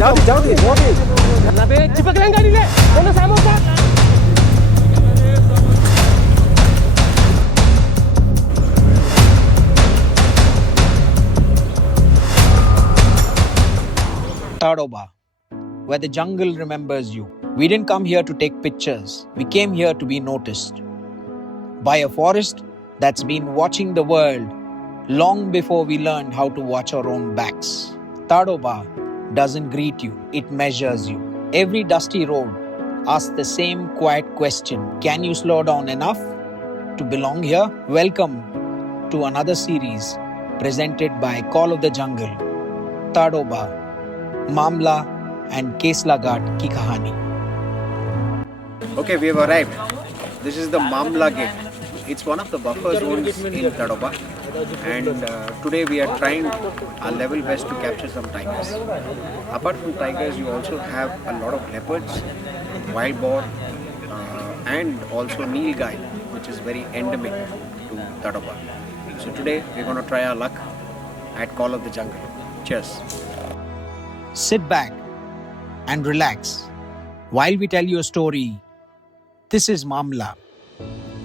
जाओ चिपक रहे गाड़ी ले दोनों samosa Tadoba, where the jungle remembers you. We didn't come here to take pictures. We came here to be noticed by a forest that's been watching the world long before we learned how to watch our own backs. Tadoba doesn't greet you, it measures you. Every dusty road asks the same quiet question: can you slow down enough to belong here? Welcome to another series presented by Call of the Jungle, Tadoba, Mamla and Kesla Ghat ki kahani. Okay, we have arrived. This is the Mamla Gate. It's one of the buffer zones in Tadoba, and today we are trying our level best to capture some tigers. Apart from tigers, you also have a lot of leopards, wild boar, and also nilgai, which is very endemic to Tadoba. So today we're going to try our luck at Call of the Jungle. Cheers. Sit back and relax while we tell you a story. This is Mamla.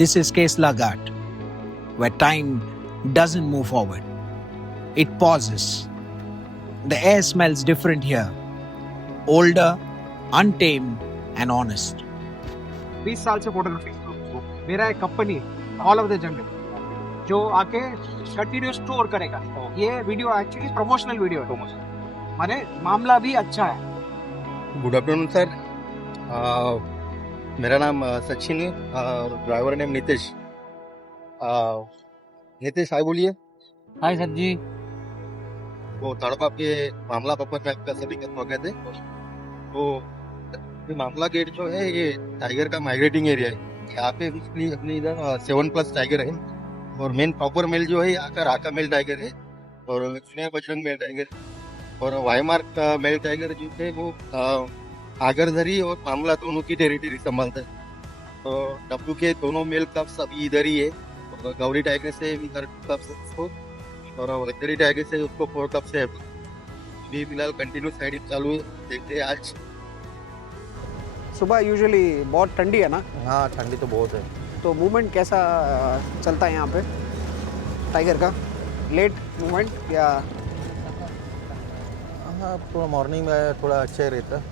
This is Kesla Ghat, where time doesn't move forward. It pauses. The air smells different here. Older, untamed and honest. 20 साल से photography मेरा एक company all of the jungle जो आके continuous tour करेगा. ये video actually promotional video है. माने मामला भी अच्छा है. Good afternoon sir. मेरा नाम सचिन है. Driver name Nitesh. Nitesh hi बोलिए. Hi sir ji. वो तड़पा के मामला पपर में आपका सभी का स्वागत है. तो ये मामला गेट जो है ये टाइगर का माइग्रेटिंग एरिया है. यहाँ पे बेसिकली अपने इधर 7+ टाइगर है और मेन प्रॉपर मेल जो है यहाँ का राका मेल टाइगर है और स्नेहा बजरंग मेल टाइगर और वाईमार्क मेल टाइगर जो है वो आगरधरी और मामला दोनों की टेरिटरी संभालता है. तो डब्ल्यू के दोनों मेल कप्स अभी इधर ही है. और गौरी टाइगर से इधर 2 कप्स उसको और वैतरी टाइगर से उसको 4 कप्स है. अभी फिलहाल कंटिन्यू साइडिंग चालू है. देखते हैं आज. सुबह यूजुअली बहुत ठंडी है ना. हाँ ठंडी तो बहुत है. तो मूवमेंट कैसा चलता है यहाँ पे टाइगर का? लेट मूवमेंट या? हाँ थोड़ा मॉर्निंग में थोड़ा अच्छा रहता है.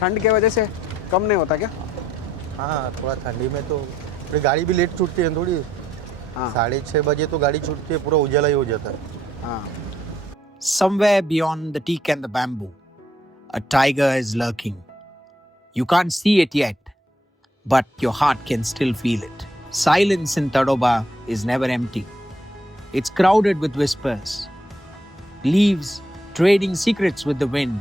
ठंड के वजह से कम नहीं होता क्या? हाँ थोड़ा ठंडी में तो गाड़ी भी लेट छूटती है थोड़ी. हाँ 6:30 बजे तो गाड़ी छूटती है. पूरा उजाला ही हो जाता है. हाँ. Somewhere beyond the teak and the bamboo, a tiger is lurking. You can't see it yet, but your heart can still feel it. Silence in Tadoba is never empty. It's crowded with whispers. Leaves trading secrets with the wind.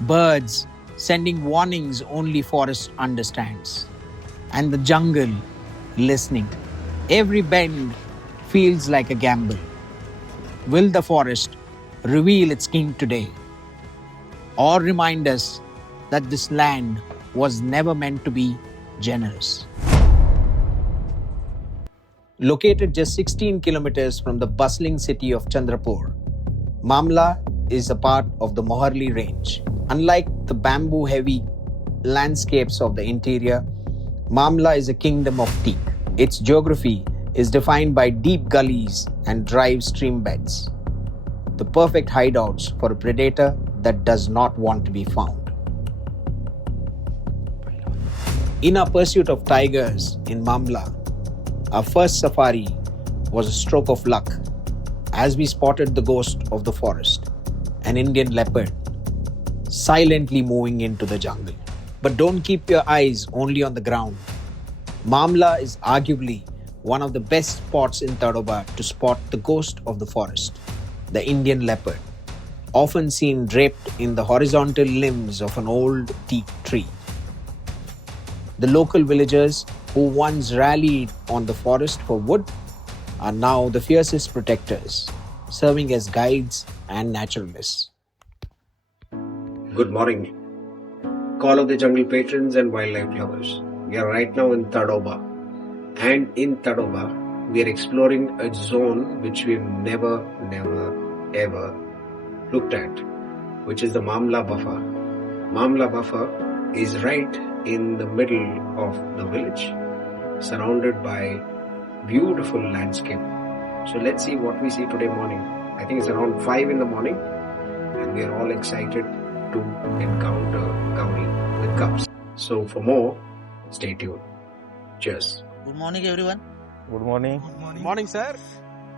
Birds sending warnings only forest understands. And the jungle listening. Every bend feels like a gamble. Will the forest reveal its king today? Or remind us that this land was never meant to be generous? Located just 16 kilometers from the bustling city of Chandrapur, Mamla is a part of the Moharli range. Unlike the bamboo-heavy landscapes of the interior, Mamla is a kingdom of teak. Its geography is defined by deep gullies and dry stream beds, the perfect hideouts for a predator that does not want to be found. In our pursuit of tigers in Mamla, our first safari was a stroke of luck as we spotted the ghost of the forest, an Indian leopard, silently moving into the jungle. But don't keep your eyes only on the ground. Mamla is arguably one of the best spots in Tadoba to spot the ghost of the forest, the Indian leopard, often seen draped in the horizontal limbs of an old teak tree. The local villagers who once rallied on the forest for wood are now the fiercest protectors, serving as guides and naturalists. Good morning, Call of the Jungle patrons and wildlife lovers. We are right now in Tadoba, and in Tadoba we are exploring a zone which we've never ever looked at. which is the Mamla buffer. Mamla buffer is right in the middle of the village, surrounded by beautiful landscape. So let's see what we see today morning. I think it's around 5 in the morning, and we are all excited to encounter Gauri with cubs. So for more, stay tuned. Cheers. Good morning everyone. Good morning. Morning sir.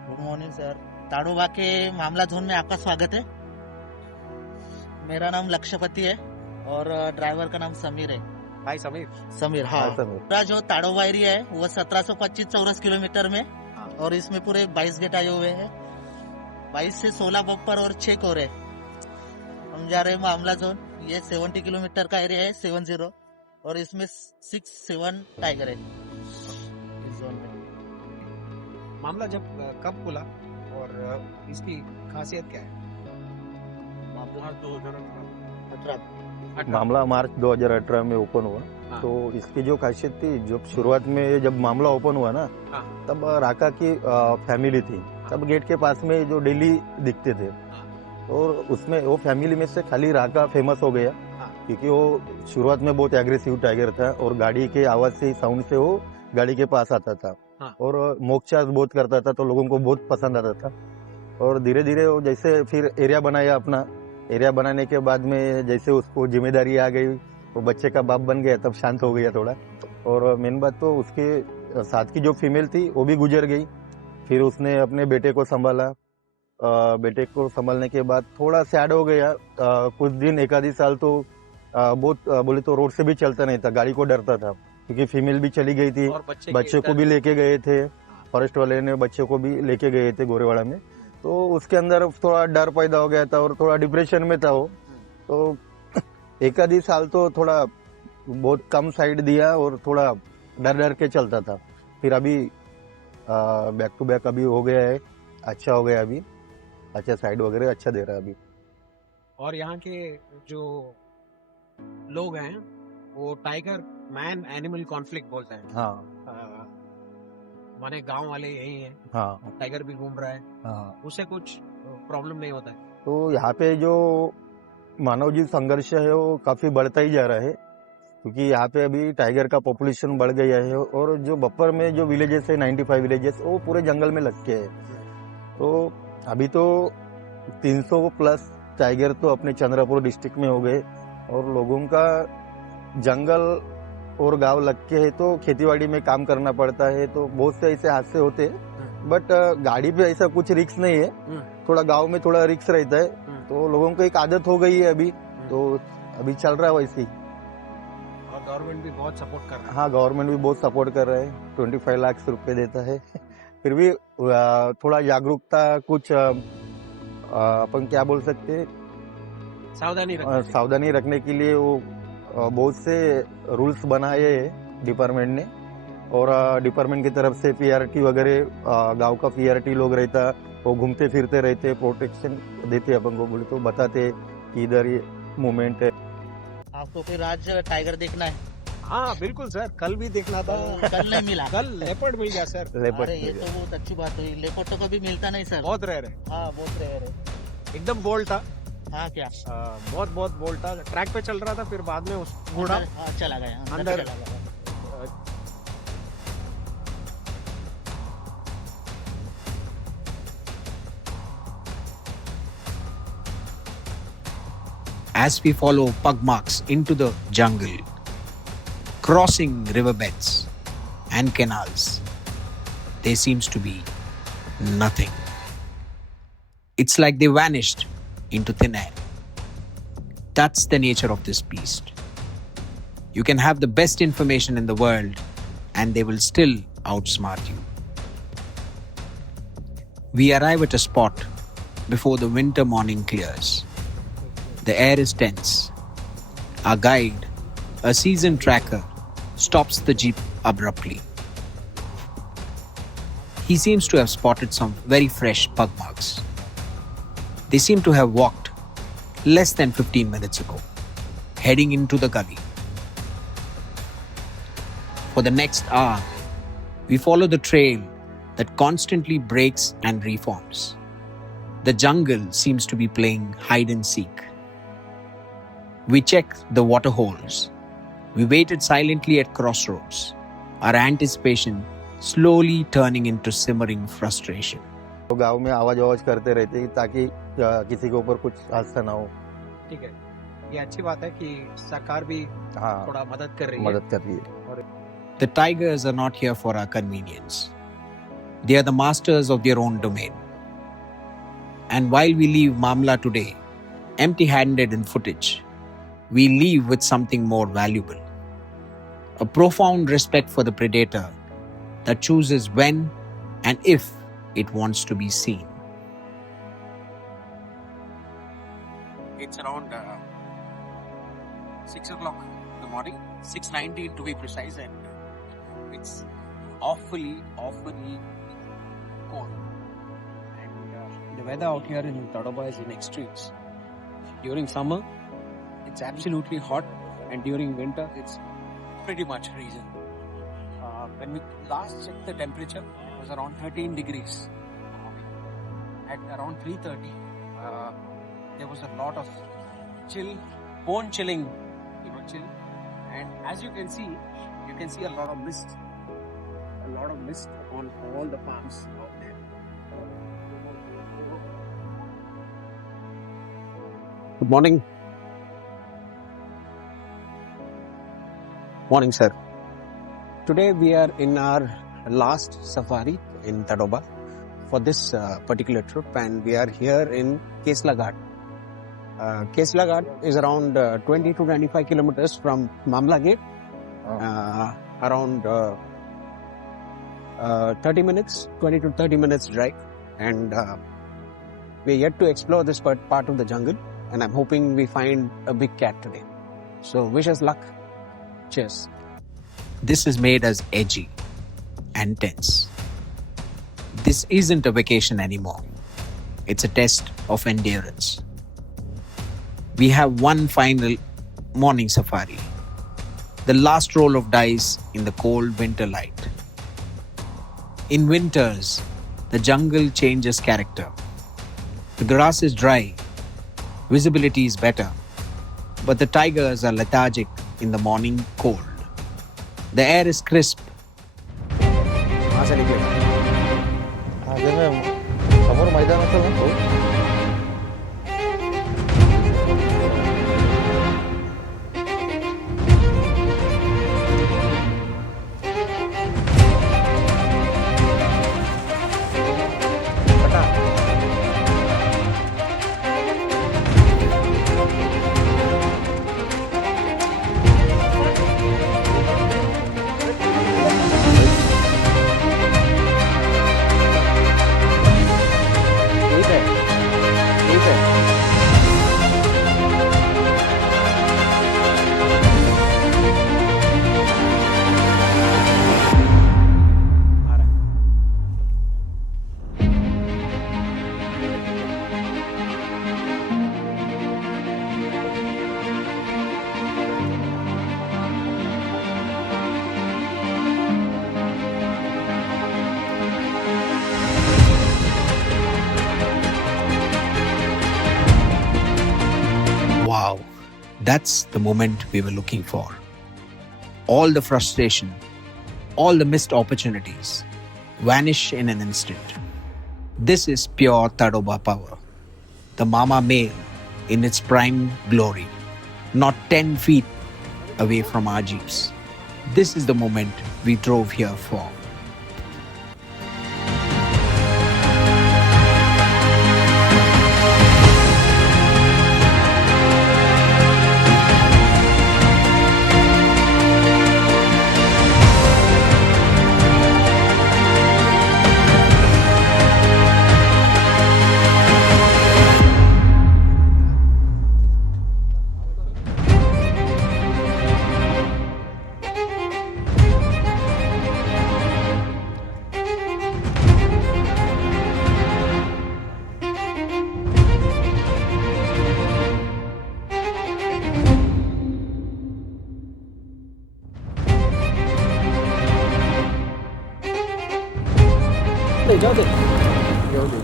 Good morning sir. Tadoba के मामला zone में आपका स्वागत है। मेरा नाम लक्ष्यपति है और ड्राइवर का नाम समीर है। हाय समीर। समीर, हाँ। समीर। पूरा जो ताड़ोबा एरिया है वो 1725 चौरस किलोमीटर में, और इसमें पूरे 22 गेट आए हुए हैं। 22 से 16 बम्पर और 6 कोरे। हम जा रहे हैं मामला जोन। ये 70 किलोमीटर का एरिया है, 70, और इसमें 6-7 टाइगर है इस जोन में। मामला जब कब खुला और इसकी खासियत क्या है? मामला मार्च 2018 में ओपन हुआ। हाँ। तो इसकी जो खासियत थी, जब शुरुआत में जब मामला ओपन हुआ ना, हाँ। तब राका की फैमिली थी। तब गेट के पास में जो डेली दिखते थे, और उसमें वो फैमिली में से खाली राका फेमस हो गया, क्योंकि वो शुरुआत में बहुत एग्रेसिव टाइगर था, और गाड़ी के आवाज से, साउंड से वो गाड़ी के पास आता था। हाँ। और मोकचार्ज बहुत करता था, तो लोगों को बहुत पसंद आता था। और धीरे धीरे वो जैसे फिर एरिया बनाया अपना, एरिया बनाने के बाद में जैसे उसको जिम्मेदारी आ गई, वो बच्चे का बाप बन गया, तब शांत हो गया थोड़ा। और मेन बात तो उसके साथ की जो फीमेल थी वो भी गुजर गई। फिर उसने अपने बेटे को संभाला। बेटे को संभालने के बाद थोड़ा सैड हो गया। कुछ दिन, एक आधी साल तो बहुत बोले तो रोड से भी चलता नहीं था, गाड़ी को डरता था, क्योंकि फीमेल भी चली गई थी। और बच्चे को भी लेके गए थे, फॉरेस्ट वाले ने बच्चे को भी लेके गए थे गोरेवाड़ा में। तो उसके अंदर थोड़ा डर पैदा हो गया था, और थोड़ा डिप्रेशन में था वो। तो एक आधी साल तो थोड़ा बहुत कम साइड दिया, और थोड़ा डर डर के चलता था। फिर अभी बैक टू बैक अभी हो गया है, अच्छा हो गया अभी, अच्छा साइड वगैरह अच्छा दे रहा है अभी। और यहाँ के जो लोग हैं वो टाइगर मैन एनिमल कॉन्फ्लिक्ट बोलते हैं। हाँ माने गांव वाले यही हैं, हाँ टाइगर भी घूम रहा है, हाँ। उससे कुछ प्रॉब्लम नहीं होता है। तो यहाँ पे जो मानव जीव संघर्ष है वो काफी बढ़ता ही जा रहा है, क्योंकि यहाँ पे अभी टाइगर का पॉपुलेशन बढ़ गया है। और जो बफर में जो विलेजेस है, 95 विलेजेस, वो पूरे जंगल में लग के है। तो अभी तो 300 प्लस टाइगर तो अपने चंद्रपुर डिस्ट्रिक्ट में हो गए, और लोगों का जंगल और गांव लग के है, तो खेतीबाड़ी में काम करना पड़ता है। तो बहुत से ऐसे हादसे होते हैं, बट गाड़ी पे ऐसा कुछ रिस्क नहीं है। थोड़ा गांव में थोड़ा रिस्क रहता है, तो लोगों को एक आदत हो गई है अभी, तो अभी चल रहा है वैसे ही। और गवर्नमेंट भी बहुत सपोर्ट कर रहा है। हाँ, गवर्नमेंट भी बहुत सपोर्ट कर रहा है, 25 लाख रुपए देता है। फिर भी थोड़ा जागरूकता, कुछ अपन क्या बोल सकते हैं, सावधानी रखने के लिए वो बहुत से रूल्स बनाए हैं डिपार्टमेंट ने। और डिपार्टमेंट की तरफ से पीआरटी वगैरह, गांव का पीआरटी लोग रहता, वो घूमते फिरते रहते, प्रोटेक्शन देते अपन को, बोले तो बताते कि इधर ये मूवमेंट है। आपको फिर आज टाइगर देखना है? हाँ बिल्कुल सर, कल भी देखना था। कल नहीं मिला? कल लेपर्ड मिल गया सर। लेपर्ड अरे ये तो बहुत अच्छी बात हुई। लेपर्ड तो कभी मिलता नहीं सर। बहुत रेयर है। हाँ, बहुत रेयर है। एकदम बोल्ड था। हाँ, क्या बहुत बहुत बोल्ड था। ट्रैक पे चल रहा था, फिर बाद में उस घोड़ा चला गया अंदर। चला गया। As we follow pug marks into the jungle, crossing riverbeds and canals, there seems to be nothing. It's like they vanished into thin air. That's the nature of this beast. You can have the best information in the world and they will still outsmart you. We arrive at a spot before the winter morning clears. The air is tense. Our guide, a seasoned tracker, stops the jeep abruptly. He seems to have spotted some very fresh pug marks. They seem to have walked less than 15 minutes ago, heading into the gully. For the next hour, we follow the trail that constantly breaks and reforms. The jungle seems to be playing hide and seek, We checked the water holes. We waited silently at crossroads, our anticipation slowly turning into simmering frustration. तो गांव में आवाज करते रहते हैं ताकि किसी के ऊपर कुछ हादसा ना हो. ठीक है, ये अच्छी बात है कि सरकार भी हाँ, थोड़ा मदद कर रही है. मदद कर रही है. The tigers are not here for our convenience. They are the masters of their own domain. And while we leave Mamla today, empty-handed in footage, we leave with something more valuable. A profound respect for the predator that chooses when and if it wants to be seen. It's around 6 o'clock in the morning, 6:19 to be precise, and it's awfully cold. And the weather out here in Tadoba is in extremes. During summer, it's absolutely hot, and during winter, it's pretty much freezing. When we last checked the temperature, it was around 13 degrees. At around 3:30, there was a lot of chill, bone-chilling, chill. And as you can see a lot of mist on all the palms out there. Good morning. Morning, sir. Today we are in our last safari in Tadoba for this particular trip, and we are here in Kesla Ghat. Kesla Ghat is around 20 to 25 kilometers from Mamla Gate. Around 30 minutes, 20 to 30 minutes drive, and we're yet to explore this part of the jungle, and I'm hoping we find a big cat today. So wish us luck. Cheers. This is made as edgy and tense. This isn't a vacation anymore. It's a test of endurance. We have one final morning safari. The last roll of dice in the cold winter light. In winters, the jungle changes character. The grass is dry, visibility is better, but the tigers are lethargic in the morning cold. The air is crisp. हाँ से निकलेगा. आगे में समोर मैदान असेल ना तो. ठीक है. Wow, that's the moment we were looking for. All the frustration, all the missed opportunities vanish in an instant. This is pure Tadoba power. The mama male in its prime glory, not 10 feet away from our jeeps. This is the moment we drove here for. जाओ दे. जाऊ दे.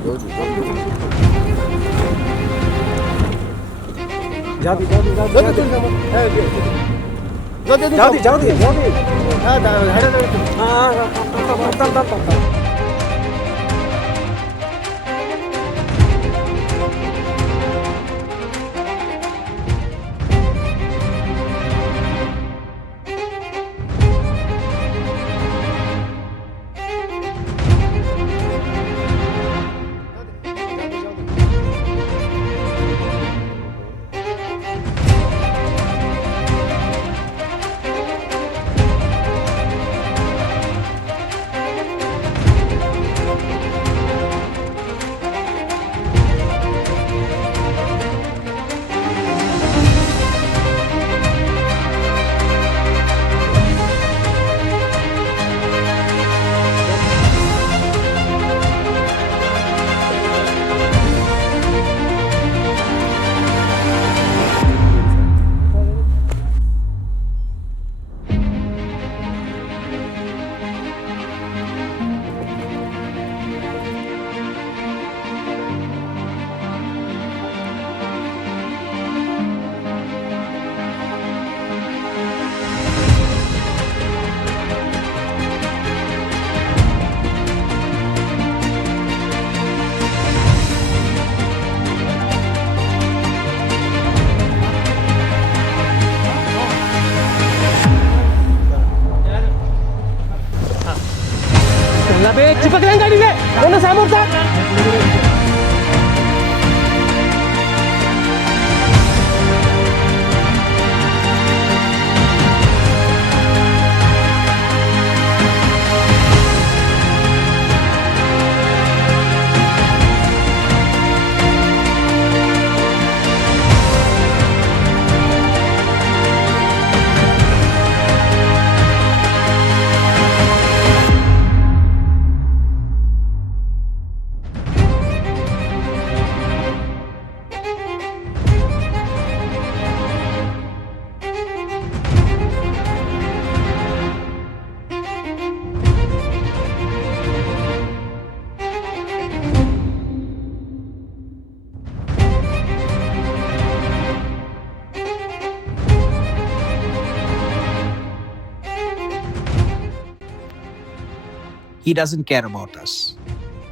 He doesn't care about us.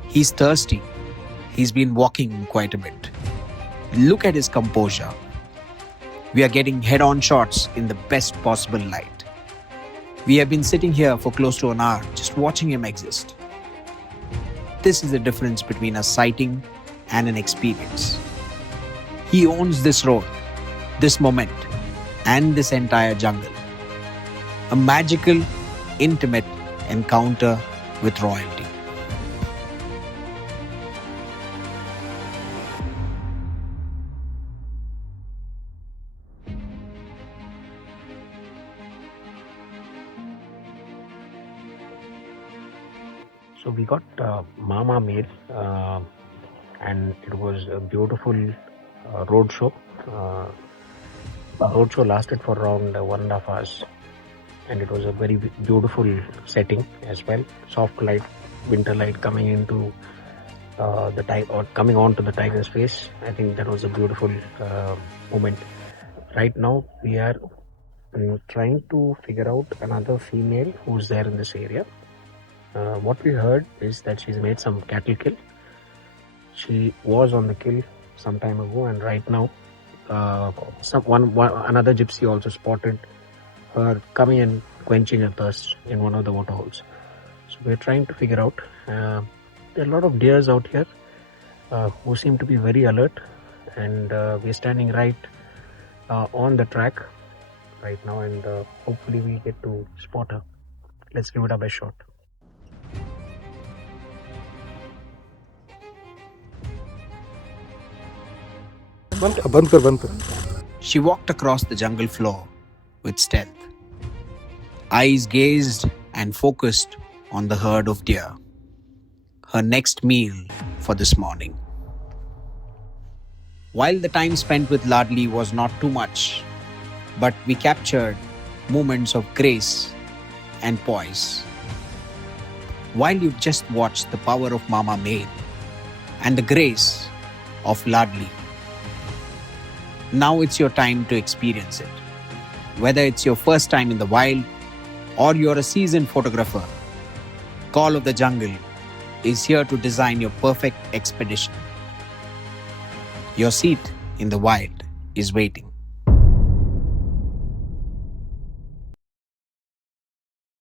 He's thirsty. He's been walking quite a bit. Look at his composure. We are getting head-on shots in the best possible light. We have been sitting here for close to an hour just watching him exist. This is the difference between a sighting and an experience. He owns this road, this moment, and this entire jungle. A magical, intimate encounter with royalty. So we got Mama Made, and it was a beautiful road show. Road show lasted for around 1.5 hours, and it was a very beautiful setting as well. Soft light, winter light coming into the tiger, or coming onto the tiger's face. I think that was a beautiful moment. Right now we are trying to figure out another female who's there in this area. What we heard is that she's made some cattle kill. She was on the kill some time ago, and right now another gypsy also spotted her coming and quenching her thirst in one of the waterholes. So we're trying to figure out. There are a lot of deers out here who seem to be very alert, and we're standing right on the track right now, and hopefully we get to spot her. Let's give it our best shot. She walked across the jungle floor with stealth. Eyes gazed and focused on the herd of deer. Her next meal for this morning. While the time spent with Ladli was not too much, but we captured moments of grace and poise. While you've just watched the power of Mama Maid and the grace of Ladli, Now it's your time to experience it. Whether it's your first time in the wild or you're a seasoned photographer, Call of the Jungle is here to design your perfect expedition. Your seat in the wild is waiting.